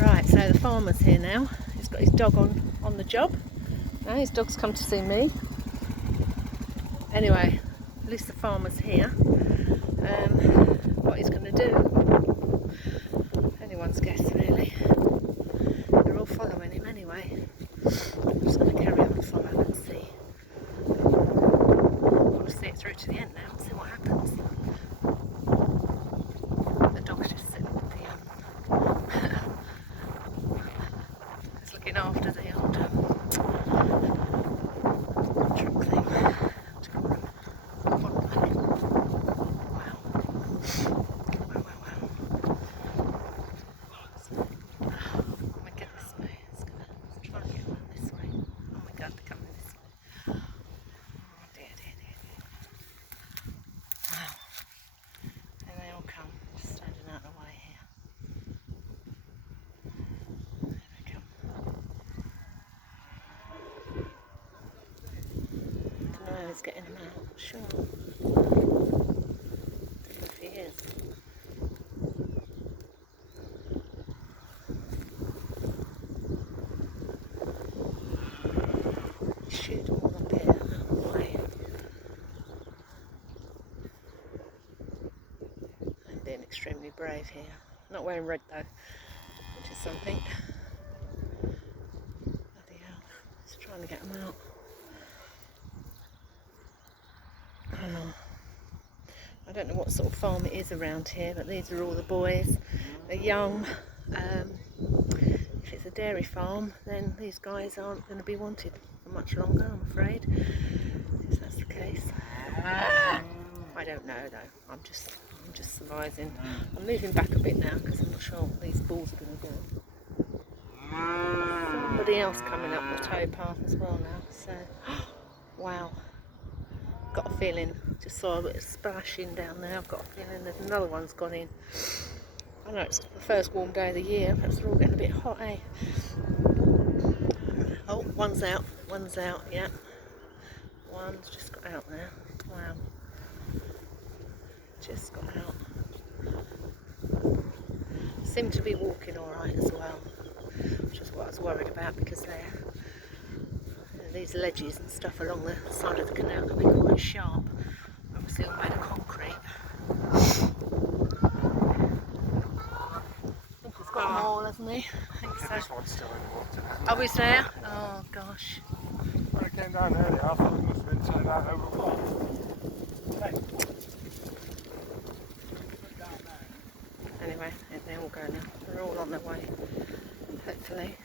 Right, so the farmer's here now. He's got his dog on the job. Now his dog's come to see me. Anyway, at least the farmer's here. What he's going to do, anyone's guess really. They're all following him anyway. I'm just going to carry on following and see. I've got to see it through to the end now and see what happens. The dog's just sitting with the it's looking after the old truck thing. He's getting him out, sure. If he is. Shoot all up here, that way. I'm being extremely brave here. Not wearing red though, which is something. Bloody hell. Just trying to get him out. I don't know what sort of farm it is around here, but these are all the boys. They're young. If it's a dairy farm, then these guys aren't going to be wanted for much longer, I'm afraid. If that's the case. I don't know though. I'm just surmising. I'm moving back a bit now because I'm not sure what these bulls are going to do. Somebody else coming up the towpath as well now. So, wow. Got a feeling, just saw a bit of splashing down there. I've got a feeling there's another one's gone in. I know it's the first warm day of the year, perhaps they're all getting a bit hot, eh? Oh, one's out, yeah. One's just got out there. Wow. Just got out. Seem to be walking alright as well, which is what I was worried about because these ledges and stuff along the side of the canal can be quite sharp. Obviously all made of concrete. I think he's got them all, hasn't he? I think so. This one's still in the water. Oh, he's there? Oh gosh. When I came down earlier, I thought it must have been turned out over one. Anyway, they all go now. They're all on their way, hopefully.